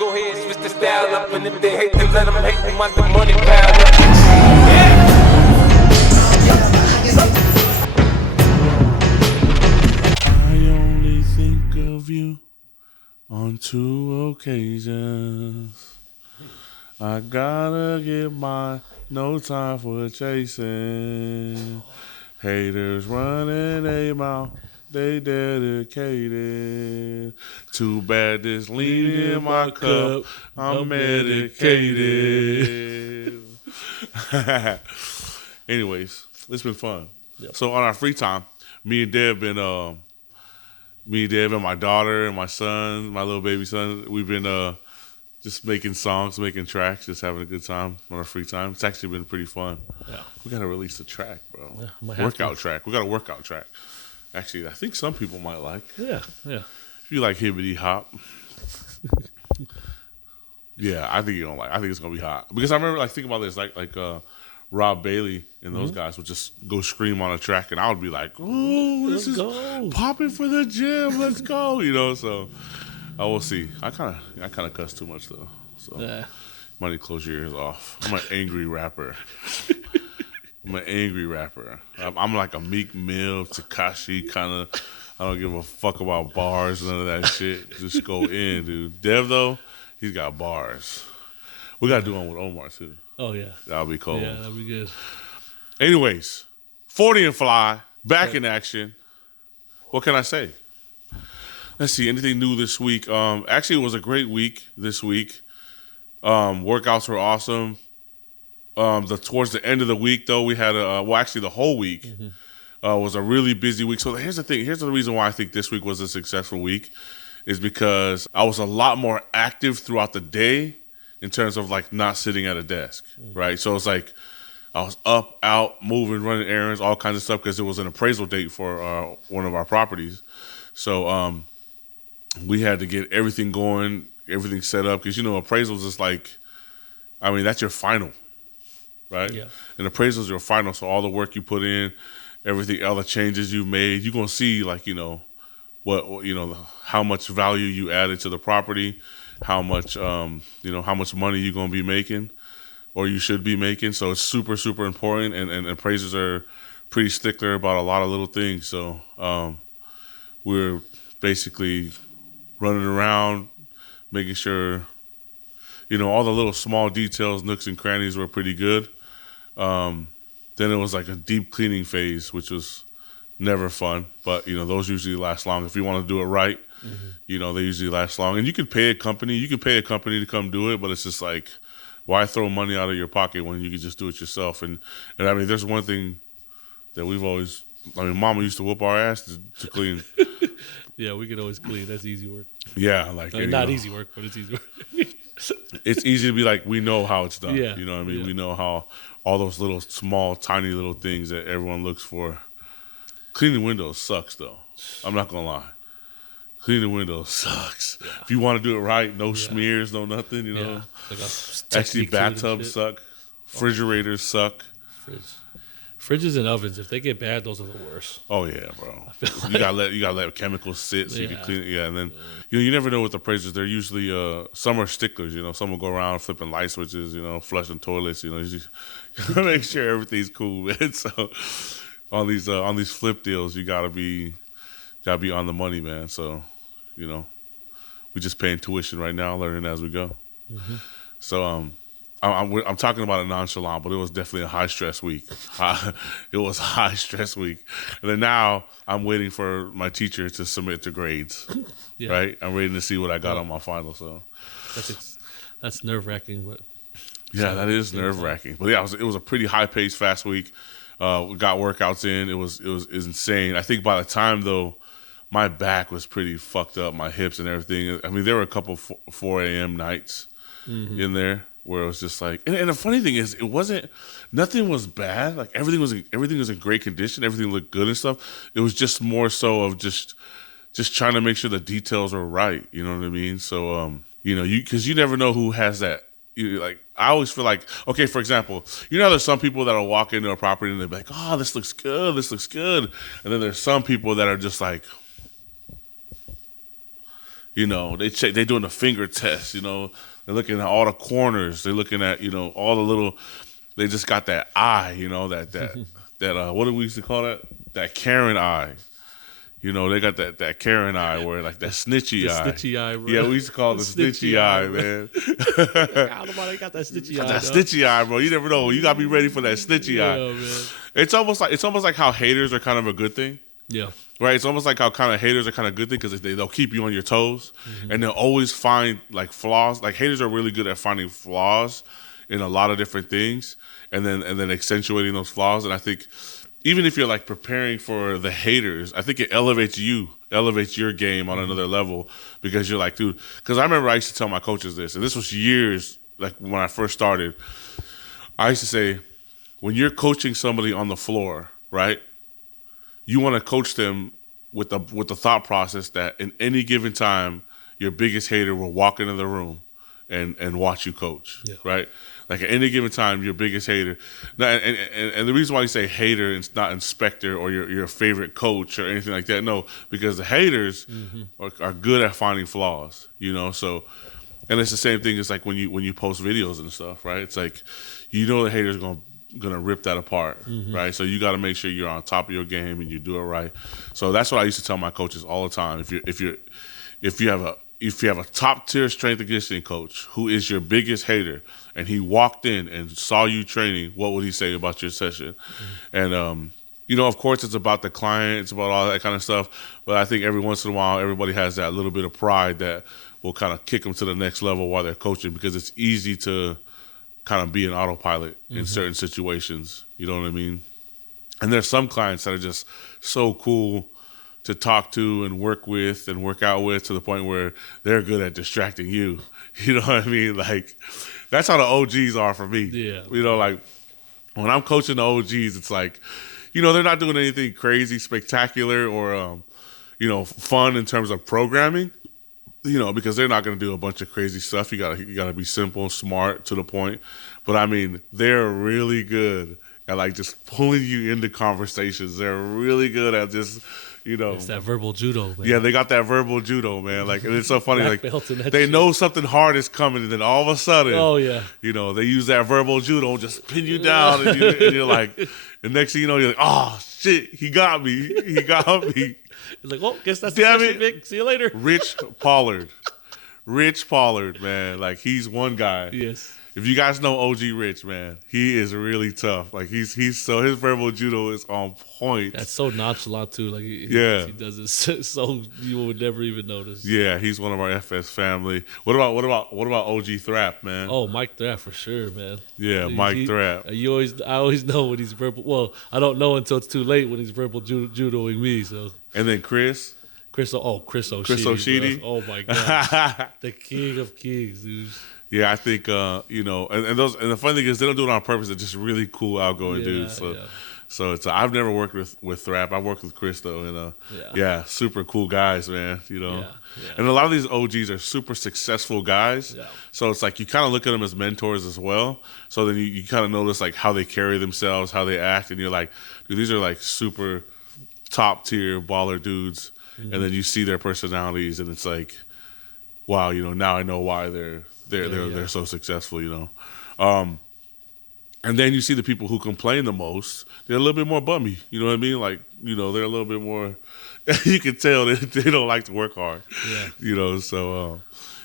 go ahead, switch the style up. And if they hate, then let them hate, they want the money pile up. I only think of you on 2 occasions. I gotta get my no time for chasing. Haters running a mouth, they dedicated. Too bad this lean in my cup, I'm medicated. Anyways, it's been fun. Yep. So on our free time, me and Deb and my daughter and my son, my little baby son, we've been just making songs, making tracks, just having a good time on our free time. It's actually been pretty fun. Yeah. We got to release a track, bro. Yeah, workout track. We got a workout track. Actually, I think some people might like. Yeah. If you like hibbity hop. Yeah, I think you don't like. I think it's gonna be hot because I remember like thinking about this, like Rob Bailey and those guys would just go scream on a track, and I would be like, "Ooh, this is popping for the gym. Let's go!" You know. So I will see. I kind of cuss too much though. So Yeah. might need to close your ears off. I'm an angry rapper. I'm like a Meek Mill, Tekashi kind of. I don't give a fuck about bars, none of that shit. Just go in, dude. Dev though, he's got bars. We gotta do one with Omar too. Oh yeah. That'll be cool. Yeah, that'll be good. Anyways, 40 and Fly back in action. What can I say? Let's see. Anything new this week? Actually, it was a great week this week. Workouts were awesome. Towards the end of the week, though, we had the whole week was a really busy week. So here's the thing. Here's the reason why I think this week was a successful week is because I was a lot more active throughout the day in terms of like not sitting at a desk, right? So it's like I was up, out, moving, running errands, all kinds of stuff because it was an appraisal date for one of our properties. So we had to get everything going, everything set up because, appraisals is like, I mean, that's your final, right? Yeah. And appraisals are your final. So all the work you put in, everything, all the changes you made, you're going to see like, how much value you added to the property, how much money you're going to be making or you should be making. So it's super, super important. And appraisers are pretty stickler about a lot of little things. So we're basically running around, making sure, all the little small details, nooks and crannies were pretty good. Then it was like a deep cleaning phase, which was never fun. But, those usually last long. If you want to do it right, they usually last long. And you can pay a company. To come do it, but it's just like, why throw money out of your pocket when you can just do it yourself? And I mean, there's one thing that Mama used to whoop our ass to clean. Yeah, we could always clean. That's easy work. Yeah, like not easy work, but it's easy work. It's easy to be like, we know how it's done. Yeah. You know what I mean? Yeah. We know how all those little small, tiny little things that everyone looks for. Cleaning windows sucks though. I'm not gonna lie. Cleaning windows sucks. Yeah. If you want to do it right, no smears, no nothing, Yeah. Actually, bathtubs suck. Refrigerators suck. Fridges and ovens, if they get bad, those are the worst. Oh yeah, bro. You gotta let chemicals sit so you can clean it. Yeah, and then you never know with appraisers. They're usually some are sticklers. Some will go around flipping light switches. Flushing toilets. You just make sure everything's cool, man. So on these flip deals, you gotta be on the money, man. So we just paying tuition right now, learning as we go. So I'm talking about it nonchalant, but it was definitely a high stress week. It was a high stress week. And then now I'm waiting for my teacher to submit the grades. Yeah. Right? I'm waiting to see what I got on my final. So that's nerve wracking. But yeah, that is nerve wracking. But yeah, it was a pretty high paced, fast week. We got workouts in. It was insane. I think by the time though, my back was pretty fucked up, my hips and everything. I mean, there were a couple 4 a.m. nights in there. Where it was just like, and the funny thing is, nothing was bad. Like everything was in great condition. Everything looked good and stuff. It was just more so of just trying to make sure the details are right. You know what I mean? So, because you never know who has that. I always feel like, okay, for example, there's some people that'll walk into a property and they're like, oh, this looks good. And then there's some people that are just like, You know, they're doing the finger test, you know. They're looking at all the corners. They're looking at, you know, all the little, they just got that eye, you know, that what do we used to call that? That Karen eye. You know, they got that Karen eye where like that snitchy The eye. snitchy eye, bro. Yeah, we used to call it the snitchy eye, man. I don't know why they got that snitchy eye. That snitchy eye, bro. You never know. You gotta be ready for that snitchy eye. Man. It's almost like how haters are kind of a good thing. Yeah. Right? It's almost like how kind of haters are kind of a good thing because they'll keep you on your toes and they'll always find like flaws. Like haters are really good at finding flaws in a lot of different things and then accentuating those flaws. And I think even if you're like preparing for the haters, I think it elevates your game on another level because you're like, dude, because I remember I used to tell my coaches this, and this was years, like when I first started, I used to say, when you're coaching somebody on the floor, right, you want to coach them with the thought process that in any given time, your biggest hater will walk into the room and watch you coach, right? Like at any given time, your biggest hater. Now, and the reason why you say hater and not inspector or your favorite coach or anything like that, no, because the haters are good at finding flaws, you know. So, and it's the same thing as like when you post videos and stuff, right? It's like you know the haters gonna rip that apart, right? So you got to make sure you're on top of your game and you do it right. So that's what I used to tell my coaches all the time. If you have a top tier strength and conditioning coach who is your biggest hater and he walked in and saw you training, what would he say about your session? And you know, of course, it's about the client, it's about all that kind of stuff. But I think every once in a while, everybody has that little bit of pride that will kind of kick them to the next level while they're coaching because it's easy to kind of be an autopilot in certain situations. You know what I mean? And there's some clients that are just so cool to talk to and work with and work out with to the point where they're good at distracting you. You know what I mean? Like, that's how the OGs are for me. Yeah. You know, like, when I'm coaching the OGs, it's like, you know, they're not doing anything crazy, spectacular, or, you know, fun in terms of programming, you know, because they're not going to do a bunch of crazy stuff. You gotta be simple, smart, to the point. But, I mean, they're really good at, like, just pulling you into conversations. They're really good at just, you know. It's that verbal judo, man. Yeah, they got that verbal judo, man. Like, and it's so funny. Black Like, belts and that they shit. know something hard is coming, and then all of a sudden, Oh, yeah. you know, they use that verbal judo and just pin you down, and you're like, the next thing you know, you're like, oh shit, he got me, he got me. It's like, well, guess that's Damn the it. session, Vic. See you later. Rich Pollard, man. Like, he's one guy. Yes. If you guys know OG Rich, man, he is really tough. Like, he's so his verbal judo is on point. That's so nonchalant too. Like he does it so you would never even notice. Yeah, he's one of our FS family. What about OG Thrap, man? Oh, Mike Thrap for sure, man. Yeah, Mike Thrap. I always know when he's verbal. Well, I don't know until it's too late when he's verbal judoing me. So. And then Chris O'Shidi. Chris O'Shidi. Oh my god, the king of kings, dude. Yeah, I think you know, and the funny thing is they don't do it on purpose. They're just really cool, outgoing dudes. So it's I've never worked with Thrap. I've worked with Chris though, and yeah, super cool guys, man. You know, and a lot of these OGs are super successful guys. Yeah. So it's like you kind of look at them as mentors as well. So then you kind of notice like how they carry themselves, how they act, and you're like, dude, these are like super top tier baller dudes. Mm-hmm. And then you see their personalities, and it's like, wow, you know, now I know why they're so successful, you know. And then you see the people who complain the most, they're a little bit more bummy, you know what I mean? Like, you know, they're a little bit more, you can tell they don't like to work hard, you know, so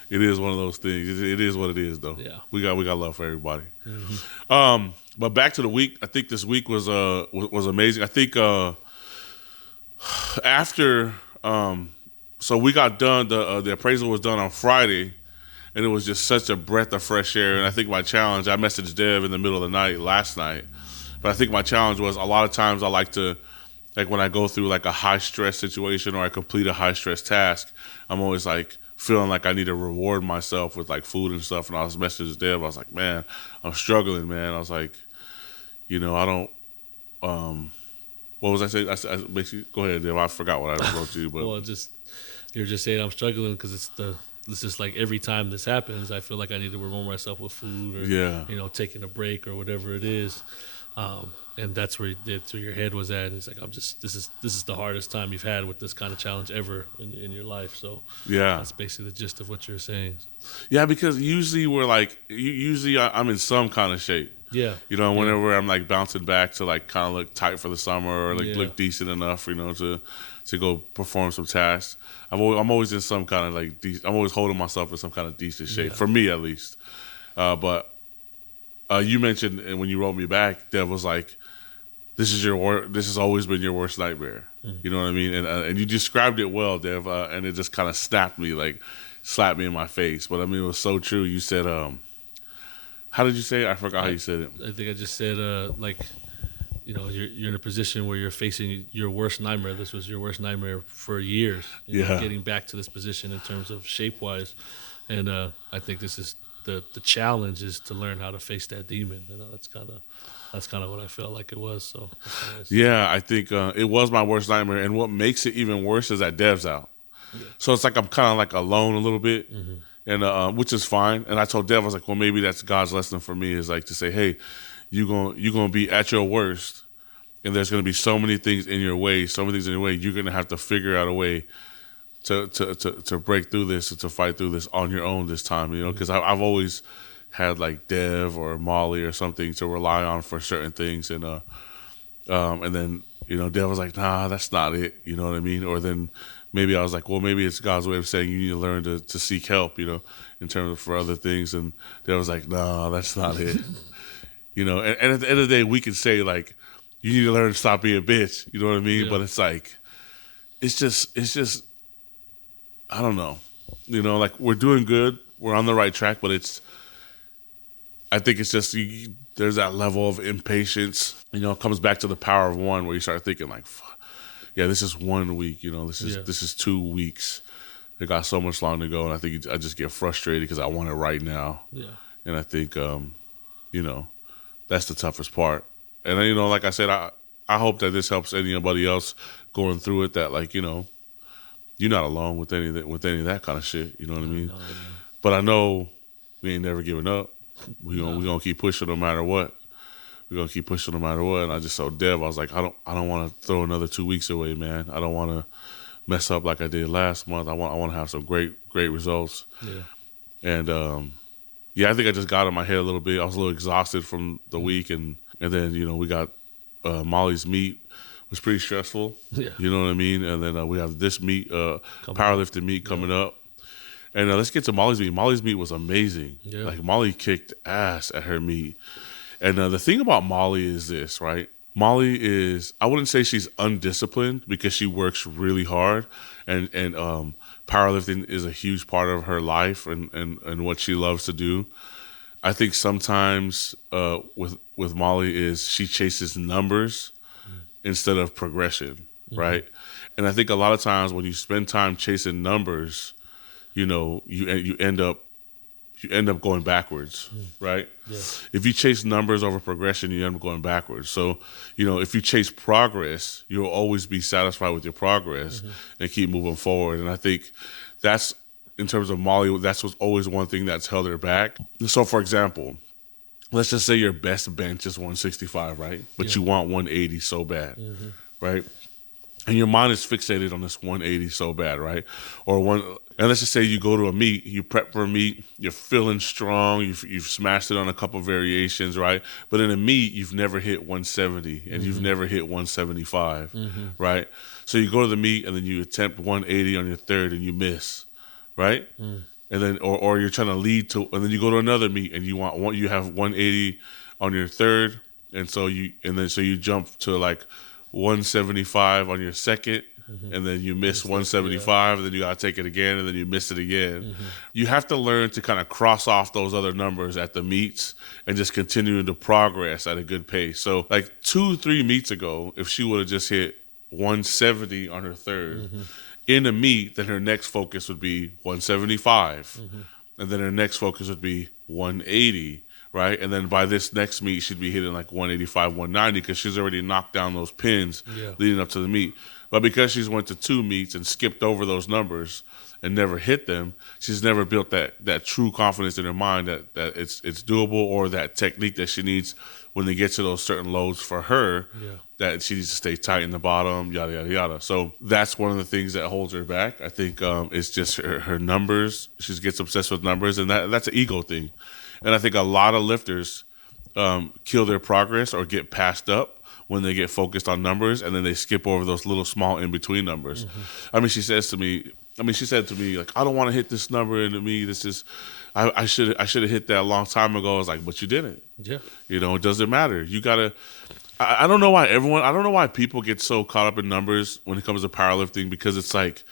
it is one of those things. It is what it is, though. Yeah. We got love for everybody. Mm-hmm. But back to the week, I think this week was amazing. I think after, so we got done, the appraisal was done on Friday, and it was just such a breath of fresh air. And I think my challenge, I messaged Dev in the middle of the night last night, but I think my challenge was a lot of times I like to, like when I go through like a high stress situation or I complete a high stress task, I'm always like feeling like I need to reward myself with like food and stuff. And I was messaging Dev, I was like, man, I'm struggling, man. I was like, you know, I don't, what was I saying? I basically, go ahead, Dev. I forgot what I wrote to you, but well, you're just saying I'm struggling because it's just like every time this happens, I feel like I need to reward myself with food or, you know, taking a break or whatever it is. And that's where your head was at. It's like, this is the hardest time you've had with this kind of challenge ever in your life. So Yeah. that's basically the gist of what you're saying. Yeah, because usually we're like, usually I'm in some kind of shape. Yeah. You know, whenever I'm like bouncing back to like kind of look tight for the summer or like look decent enough, you know, to go perform some tasks. I'm always in some kind of like, I'm always holding myself in some kind of decent shape, for me at least. But you mentioned, and when you wrote me back, Dev was like, this has always been your worst nightmare. You know what I mean? And you described it well, Dev, and it just kind of slapped me in my face. But I mean, it was so true. You said, how did you say it? I forgot how you said it. I think I just said, like, you know, you're in a position where you're facing your worst nightmare. This was your worst nightmare for years. You know, getting back to this position in terms of shape-wise. And I think this is the challenge is to learn how to face that demon. You know, that's kind of what I felt like it was. So yeah, I think it was my worst nightmare. And what makes it even worse is that Dev's out. Yeah. So it's like I'm kind of like alone a little bit. And which is fine. And I told Dev, I was like, well, maybe that's God's lesson for me, is like to say, hey, you're gonna be at your worst, and there's gonna be so many things in your way, you're gonna have to figure out a way to break through this, and to fight through this on your own this time, you know, because I've always had like Dev or Mollie or something to rely on for certain things, and then, you know, Dev was like, nah, that's not it, you know what I mean? Or then maybe I was like, well, maybe it's God's way of saying you need to learn to seek help, you know, in terms of for other things. And Dev was like, no, that's not it. You know, and at the end of the day, we can say like, you need to learn to stop being a bitch, you know what I mean? Yeah. But it's like, it's just, I don't know, you know, like we're doing good, we're on the right track, but I think it's just, there's that level of impatience, you know, it comes back to the power of one, where you start thinking like, fuck. Yeah, this is 1 week, you know, this is 2 weeks. They got so much long to go, and I think I just get frustrated because I want it right now. Yeah. And I think, you know, that's the toughest part. And, you know, like I said, I hope that this helps anybody else going through it, that, like, you know, you're not alone with any of that kind of shit, you know what I mean? No. But I know we ain't never giving up. We gonna keep pushing no matter what. We're gonna keep pushing no matter what. And I just told Dev, I was like, I don't want to throw another 2 weeks away, man. I don't want to mess up like I did last month. I want to have some great results. Yeah. And yeah, I think I just got in my head a little bit. I was a little exhausted from the week, and then, you know, we got Mollie's meet was pretty stressful. Yeah. You know what I mean? And then we have this meet, powerlifting meet coming up. And let's get to Mollie's meet. Mollie's meet was amazing. Yeah. Like, Mollie kicked ass at her meet. And the thing about Mollie is this, right? Mollie is, I wouldn't say she's undisciplined, because she works really hard, and powerlifting is a huge part of her life and what she loves to do. I think sometimes with Mollie is she chases numbers instead of progression, right? And I think a lot of times when you spend time chasing numbers, you know, you end up going backwards, right? Yeah. If you chase numbers over progression, you end up going backwards. So, you know, if you chase progress, you'll always be satisfied with your progress and keep moving forward. And I think that's, in terms of Mollie, that's what's always one thing that's held her back. So, for example, let's just say your best bench is 165, right? But you want 180 so bad, right? And your mind is fixated on this 180 so bad, right? And let's just say you go to a meet, you prep for a meet, you're feeling strong, you've smashed it on a couple variations, right? But in a meet, you've never hit 170 and you've never hit 175, right? So you go to the meet and then you attempt 180 on your third and you miss, right? And then, or you're trying to lead to, and then you go to another meet and you have 180 on your third, and so you jump to like 175 on your second, and then you miss 175, and then you got to take it again, and then you miss it again. You have to learn to kind of cross off those other numbers at the meets and just continue to progress at a good pace. So like 2-3 meets ago, if she would have just hit 170 on her third in a meet, then her next focus would be 175, and then her next focus would be 180. Right, and then by this next meet, she'd be hitting like 185, 190, because she's already knocked down those pins leading up to the meet. But because she's went to 2 meets and skipped over those numbers and never hit them, she's never built that true confidence in her mind that it's doable, or that technique that she needs when they get to those certain loads for her, that she needs to stay tight in the bottom, yada, yada, yada. So that's one of the things that holds her back. I think it's just her numbers. She gets obsessed with numbers, and that's an ego thing. And I think a lot of lifters kill their progress or get passed up when they get focused on numbers, and then they skip over those little small in-between numbers. I mean, she said to me, like, I don't want to hit this number, and to me, this is, I should have hit that a long time ago. I was like, but you didn't. Yeah. You know, it doesn't matter. You gotta. I don't know why people get so caught up in numbers when it comes to powerlifting, because it's like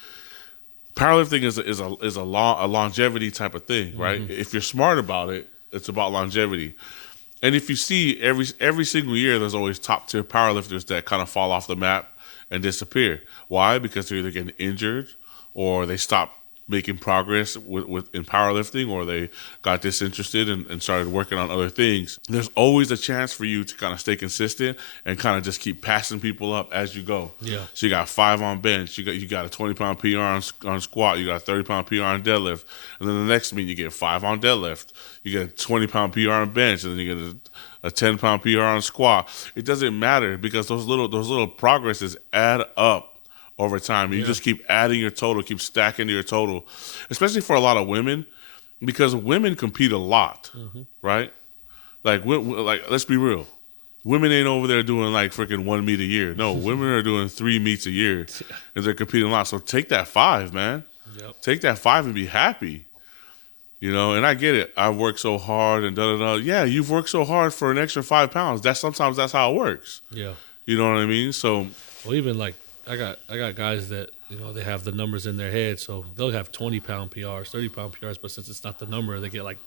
powerlifting is a longevity type of thing, right? If you're smart about it, it's about longevity. And if you see every single year, there's always top tier powerlifters that kind of fall off the map and disappear. Why? Because they're either getting injured, or they stop making progress in powerlifting, or they got disinterested and started working on other things. There's always a chance for you to kind of stay consistent and kind of just keep passing people up as you go. Yeah. So you got 5 on bench, you got a 20-pound PR on squat, you got a 30-pound PR on deadlift, and then the next meet you get 5 on deadlift, you get a 20-pound PR on bench, and then you get a 10-pound PR on squat. It doesn't matter, because those little progresses add up over time. You just keep adding your total, keep stacking to your total, especially for a lot of women, because women compete a lot, right? Like, let's be real. Women ain't over there doing like freaking 1 meet a year. No, women are doing 3 meets a year, and they're competing a lot. So take that 5, man. Yep. Take that 5 and be happy. You know, and I get it. I've worked so hard and da-da-da. Yeah, you've worked so hard for an extra 5 pounds. Sometimes that's how it works. Yeah. You know what I mean? So, well, even like, I got guys that, you know, they have the numbers in their head, so they'll have 20-pound PRs, 30-pound PRs, but since it's not the number, they get like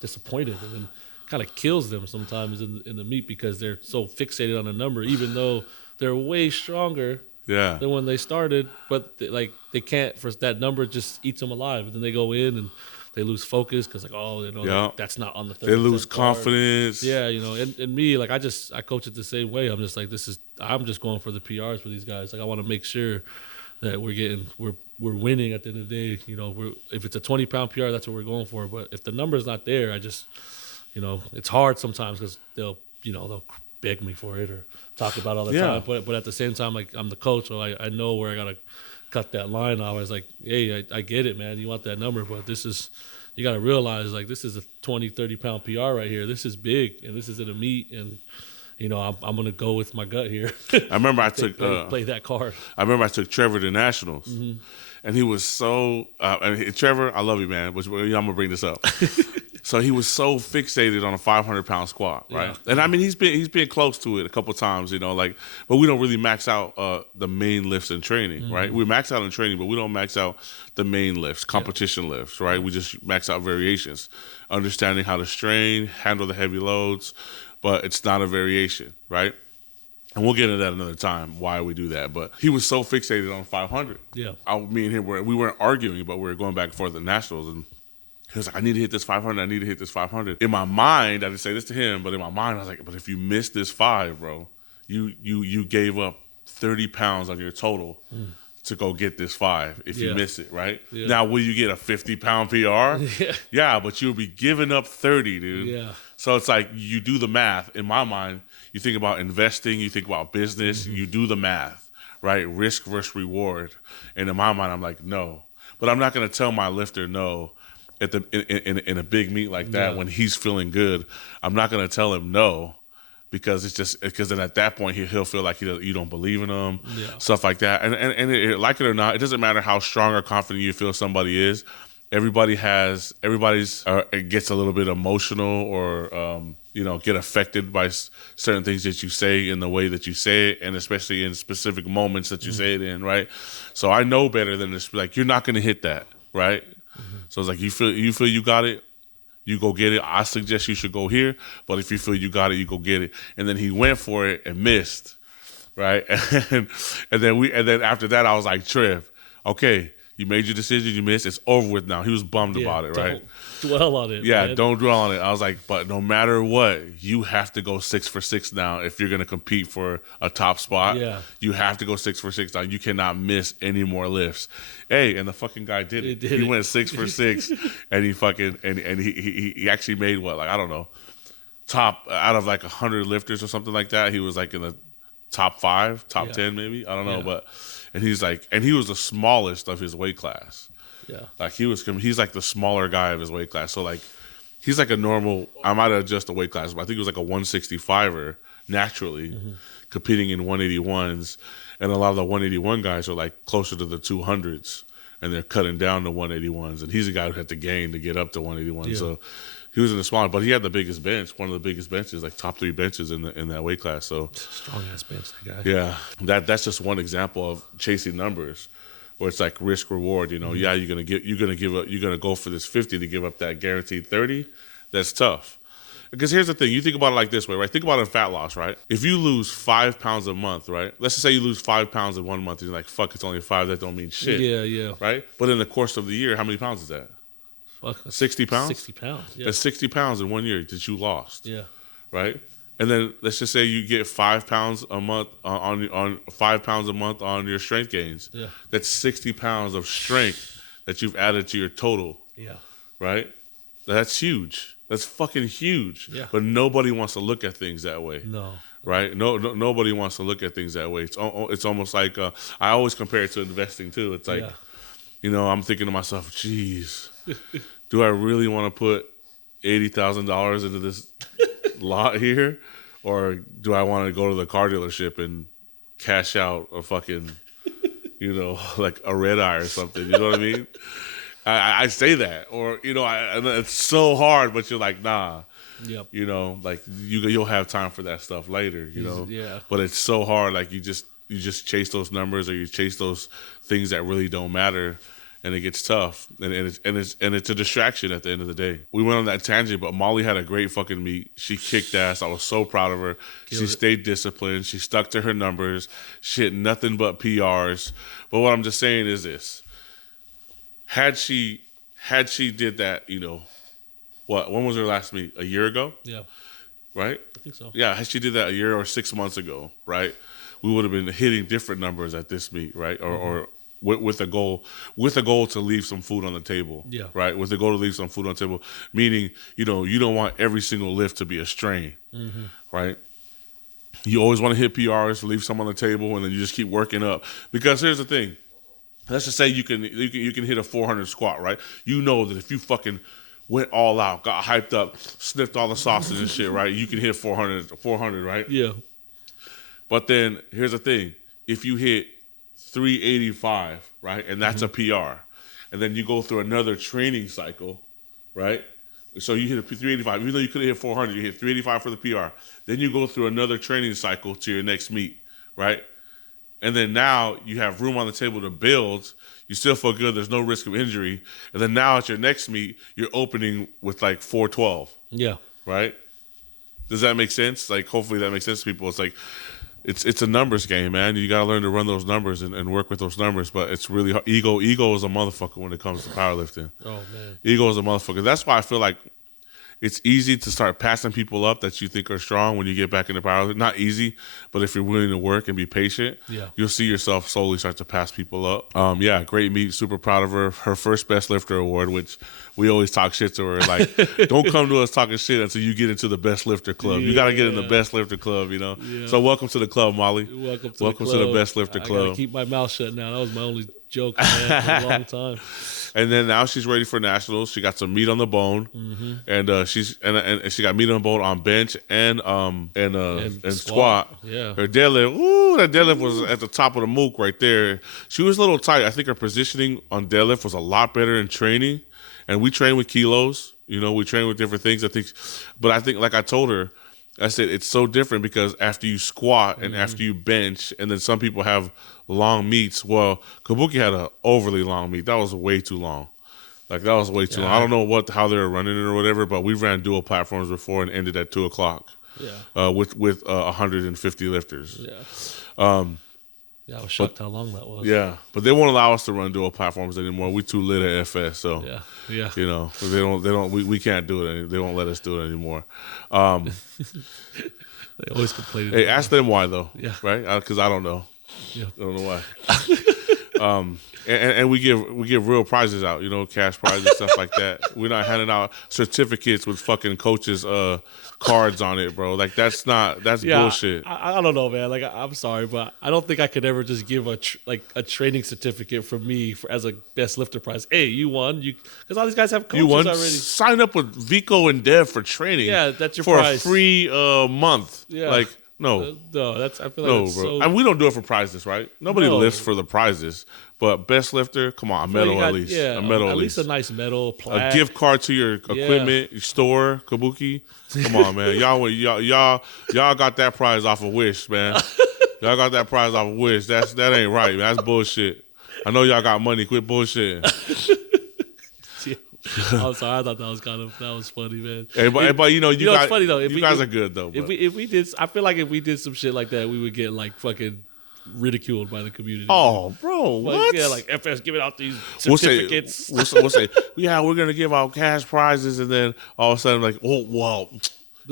disappointed, and then kind of kills them sometimes in the meet, because they're so fixated on a number, even though they're way stronger than when they started, but they can't, for that number just eats them alive, and then they go in and they lose focus because, like, oh, you know, that's not on the 30%. They lose confidence. Yeah, you know, and me, like, I coach it the same way. I'm just like, I'm just going for the PRs for these guys. Like, I want to make sure that we're winning at the end of the day. You know, if it's a 20-pound PR, that's what we're going for. But if the number's not there, I just, you know, it's hard sometimes, because they'll beg me for it or talk about it all the time. But at the same time, like, I'm the coach, so I know where I gotta cut that line off. I was like, hey, I get it, man. You want that number, but you got to realize, like, this is a 20, 30-pound PR right here. This is big, and this is in a meet, and, you know, I'm going to go with my gut here. I remember I took play that card. I remember I took Trevor to nationals, and he was so Trevor, I love you, man. But I'm gonna bring this up. So he was so fixated on a 500-pound squat, right? Yeah. And I mean, he's been close to it a couple times, you know, like, but we don't really max out the main lifts in training, right? We max out in training, but we don't max out the main lifts, competition lifts, right? We just max out variations, understanding how to strain, handle the heavy loads, but it's not a variation, right? And we'll get into that another time, why we do that. But he was so fixated on 500. Yeah. Me and him, we weren't arguing, but we were going back and forth at nationals, and he was like, I need to hit this 500. I need to hit this 500. In my mind, I didn't say this to him, but in my mind, I was like, but if you miss this 5, bro, you gave up 30 pounds on your total to go get this 5 if you miss it, right? Yeah. Now, will you get a 50-pound PR? Yeah, but you'll be giving up 30, dude. Yeah. So it's like, you do the math. In my mind, you think about investing, you think about business, you do the math, right? Risk versus reward. And in my mind, I'm like, no. But I'm not going to tell my lifter no. In a big meet like that, when he's feeling good, I'm not going to tell him no, because then at that point he'll feel like you don't believe in him, stuff like that. And like it or not, it doesn't matter how strong or confident you feel somebody is. Everybody's gets a little bit emotional or get affected by certain things that you say in the way that you say it, and especially in specific moments that you say it in, right? So I know better than this. Like, you're not going to hit that, right? So it's like, you feel you got it, you go get it. I suggest you should go here, but if you feel you got it, you go get it. And then he went for it and missed, right? And then after that, I was like, Trev, okay, You made your decision, you missed. It's over with now. He was bummed about it, right? Don't dwell on it. Yeah, man. don't dwell on it. I was like, but no matter what, you have to go 6 for 6 now if you're going to compete for a top spot. Yeah. You have to go 6 for 6 now. You cannot miss any more lifts. Hey, and the fucking guy did it. He went 6 for 6, and he fucking and he actually made what, like, I don't know, top out of like 100 lifters or something like that. He was like in the top 5, top 10 maybe. I don't know, but and he's like, and he was the smallest of his weight class. Yeah. Like he's like the smaller guy of his weight class. So like he's like a normal, I might adjust the weight class, but I think it was like a 165er naturally competing in 181s. And a lot of the 181 guys are like closer to the 200s and they're cutting down to 181s. And he's a guy who had to gain to get up to 181. Yeah. So he was in the smaller, but he had the biggest bench, one of the biggest benches, like top 3 benches in that weight class. So Strong ass bench, that guy. yeah, that's just one example of chasing numbers, where it's like risk reward. You know, yeah, you're gonna go for this 50 to give up that guaranteed 30. That's tough. Because here's the thing, you think about it like this way, right? Think about it in fat loss, right? If you lose 5 pounds a month, right? Let's just say you lose 5 pounds in 1 month, and you're like, fuck, it's only 5. That don't mean shit. Yeah. Right? But in the course of the year, how many pounds is that? Fuck. 60 pounds? 60 pounds. Yeah. That's 60 pounds in 1 year that you lost. Yeah. Right? And then let's just say you get 5 pounds a month on 5 pounds a month on your strength gains. Yeah. That's 60 pounds of strength that you've added to your total. Yeah. Right? That's huge. That's fucking huge. Yeah. But nobody wants to look at things that way. No. Right? Nobody wants to look at things that way. It's almost like I always compare it to investing too. It's like, you know, I'm thinking to myself, geez, do I really want to put $80,000 into this lot here, or do I want to go to the car dealership and cash out a fucking, you know, like a red eye or something? You know what I mean? I say that, or you know, it's so hard, but you're like, nah. Yep. You know, like you'll have time for that stuff later. You know. Yeah. But it's so hard. Like you just chase those numbers, or you chase those things that really don't matter. And it gets tough, and it's a distraction at the end of the day. We went on that tangent, but Mollie had a great fucking meet. She kicked ass. I was so proud of her. She stayed disciplined. She stuck to her numbers. She had nothing but PRs. But what I'm just saying is this: had she did that, you know, when was her last meet? A year ago? Yeah. Right? I think so. Yeah, had she did that a year or 6 months ago, right? We would have been hitting different numbers at this meet, right? Or with a goal to leave some food on the table. Yeah. Right? With the goal to leave some food on the table. Meaning, you know, you don't want every single lift to be a strain. Right? You always want to hit PRs, leave some on the table, and then you just keep working up. Because here's the thing. Let's just say you can hit a 400 squat, right? You know that if you fucking went all out, got hyped up, sniffed all the sauces and shit, right? You can hit 400, right? Yeah. But then here's the thing. If you hit 385, right? And that's a PR. And then you go through another training cycle, right? So you hit a 385. Even though you could have hit 400, you hit 385 for the PR. Then you go through another training cycle to your next meet, right? And then now you have room on the table to build. You still feel good. There's no risk of injury. And then now at your next meet, you're opening with like 412. Yeah. Right? Does that make sense? Like, hopefully that makes sense to people. It's like, it's a numbers game, man. You got to learn to run those numbers and work with those numbers. But it's really hard. Ego is a motherfucker when it comes to powerlifting. Oh, man. Ego is a motherfucker. That's why I feel like it's easy to start passing people up that you think are strong when you get back into powerlifting. Not easy, but if you're willing to work and be patient, you'll see yourself slowly start to pass people up. Yeah, great meet. Super proud of her. Her first best lifter award, which we always talk shit to her. Like, don't come to us talking shit until you get into the best lifter club. You got to get in the best lifter club, you know? Yeah. So welcome to the club, Mollie. Welcome to the best lifter club. I got to keep my mouth shut now. That was my only joke I had for a long time. And then now she's ready for nationals. She got some meat on the bone, and she got meat on the bone on bench and squat. Yeah, her deadlift. That deadlift was at the top of the mook right there. She was a little tight. I think her positioning on deadlift was a lot better in training, and we train with kilos. You know, we train with different things. I think, like I told her, I said it's so different because after you squat and after you bench, and then some people have long meets. Well, Kabuki had an overly long meet. That was way too long. Like, that was way too long. I don't know how they were running it or whatever, but we ran dual platforms before and ended at 2:00. Yeah. With 150 lifters. Yeah. Yeah, I was shocked how long that was. Yeah, but they won't allow us to run dual platforms anymore. We too lit at FS, so yeah. You know, they don't. We can't do it. They won't let us do it anymore. They always complain. Hey, ask them why though. Yeah. Right? Because I don't know. Yeah. I don't know why. And we give real prizes out, cash prizes, stuff like that. We're not handing out certificates with fucking coaches' cards on it, bro. Like that's bullshit. I don't know, man. Like I'm sorry, but I don't think I could ever just give a training certificate from me as a best lifter prize. Hey, you won, because all these guys have coaches You won. already. Sign up with Vico and Dev for training. Yeah, that's your for prize. a free month. Yeah. Like no. No, I feel like No, that's bro. so. And we don't do it for prizes, right? Nobody No. lifts for the prizes. But best lifter, come on, a medal at least. Yeah, a medal at least a nice medal, a plaque. gift card to your equipment, your store, Kabuki. Come on, man. Y'all got that prize off of Wish, man. Y'all got that prize off of Wish. That ain't right, man. That's bullshit. I know y'all got money. Quit bullshitting. I'm sorry. I thought that was funny, man. Hey, but you guys, it's funny though. You guys are good though. If we did, I feel like if we did some shit like that, we would get like fucking ridiculed by the community. Oh, bro, what? Yeah, like FS giving out these We'll certificates. say, yeah, we're gonna give out cash prizes, and then all of a sudden, like, oh, well,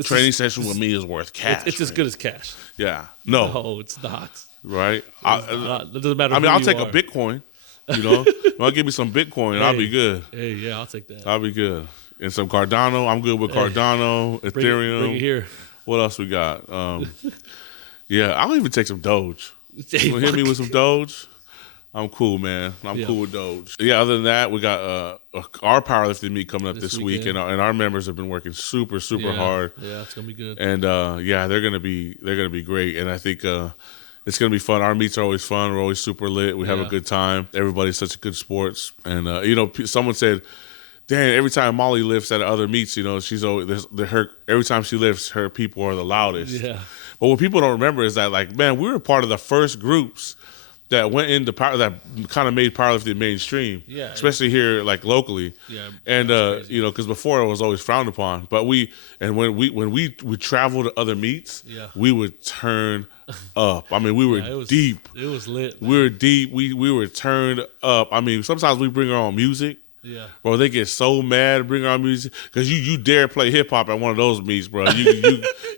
training session with me is worth cash. It's as good as cash. Yeah, no, it's not. Right? It doesn't matter. I mean, who I'll you take are. a Bitcoin. I'll give me some Bitcoin, and I'll be good. Hey, yeah, I'll take that. I'll be good. And some Cardano. I'm good with Cardano, Ethereum. Bring it here. What else we got? Yeah, I'll even take some Doge. Hey, You hit me with some Doge? I'm cool, man. I'm cool with Doge. Yeah, other than that, we got our powerlifting meet coming up this week, and our members have been working super hard. Yeah, it's gonna be good. And they're gonna be great. And I think it's gonna be fun. Our meets are always fun. We're always super lit. We have a good time. Everybody's such a good sports. And someone said, "Dan, every time Mollie lifts at other meets, she's always every time she lifts, her people are the loudest." Yeah. But what people don't remember is that, like, man, we were part of the first groups that went into power, that kind of made powerlifting mainstream, especially here, like, locally. Yeah, and because before it was always frowned upon. But when we would travel to other meets, we would turn up. I mean, we were deep. It was lit. We were deep. We were turned up. I mean, sometimes we bring our own music. Yeah, bro, they get so mad to bring our music because you dare play hip hop at one of those meets, bro.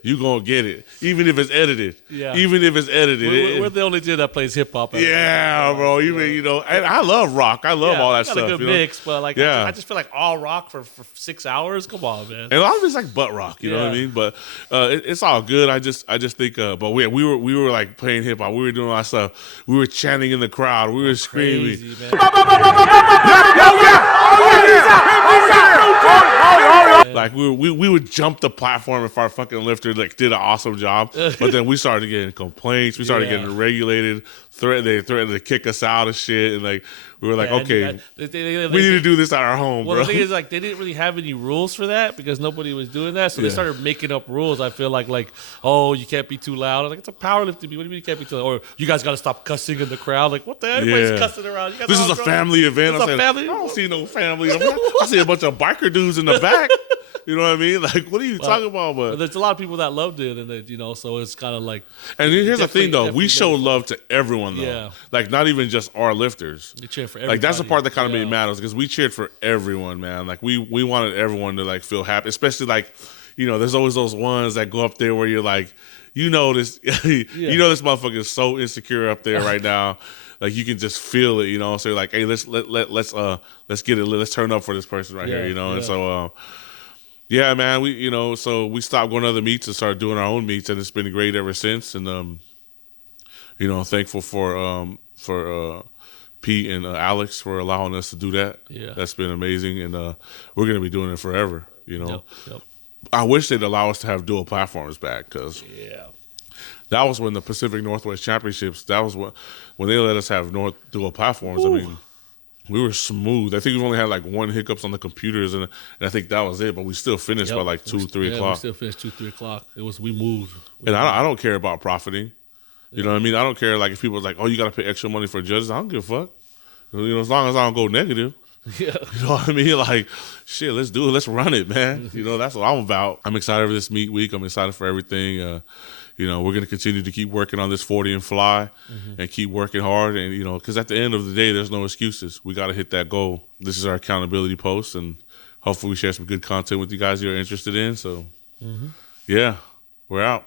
You gonna get it, even if it's edited. Yeah, even if it's edited. We're the only team that plays hip hop. Yeah, bro. Even and I love rock. I love all that stuff. A good mix, but like, I just feel like all rock for 6 hours. Come on, man. And a lot of it's like butt rock. You know what I mean? But it's all good. I just think. But we were like playing hip hop. We were doing all that stuff. We were chanting in the crowd. We were screaming. Crazy, man. Like we would jump the platform if our fucking lifter like did an awesome job, but then we started getting complaints. We started getting regulated. They threatened to kick us out of shit, and like we were like, okay, we need to do this at our home, well, bro. The thing is, like, they didn't really have any rules for that because nobody was doing that, so they started making up rules. I feel like, oh, you can't be too loud. I was like, it's a powerlifting meet. What do you mean you can't be too loud? Or you guys got to stop cussing in the crowd. Like, what the hell? Everybody's cussing around. You guys This is a family event. I don't see no family event. I see a bunch of biker dudes in the back. You know what I mean? Like, what are you talking about? But there's a lot of people that loved it, and so it's kind of like. And here's the thing, though. We show love to everyone, though. Yeah. Like, not even just our lifters. You cheer for everybody. Like, that's the part that kind of made me mad, because we cheered for everyone, man. Like, we wanted everyone to, like, feel happy. Especially, like, there's always those ones that go up there where you're like, this, this motherfucker is so insecure up there right now. Like, you can just feel it, So you're like, hey, let's get it. Let's turn up for this person right here, And so, yeah, man, so we stopped going to other meets and started doing our own meets, and it's been great ever since. And thankful for Pete and Alex for allowing us to do that. Yeah, that's been amazing, and we're gonna be doing it forever. Yep. I wish they'd allow us to have dual platforms back, because that was when the Pacific Northwest Championships. That was when they let us have dual platforms. Ooh. I mean, we were smooth. I think we only had like one hiccups on the computers, and I think that was it. But we still finished by like 2, 3 o'clock. We still finished 2, 3 o'clock. We moved. I don't care about profiting. You know what I mean? I don't care like if people are like, oh, you got to pay extra money for judges. I don't give a fuck. As long as I don't go negative. Yeah. You know what I mean? Like, shit, let's do it. Let's run it, man. You know, that's what I'm about. I'm excited for this meet week. I'm excited for everything. You know, we're going to continue to keep working on this 40 and fly and keep working hard. And, you know, because at the end of the day, there's no excuses. We got to hit that goal. This is our accountability post, and hopefully we share some good content with you guys you're interested in. So, yeah, we're out.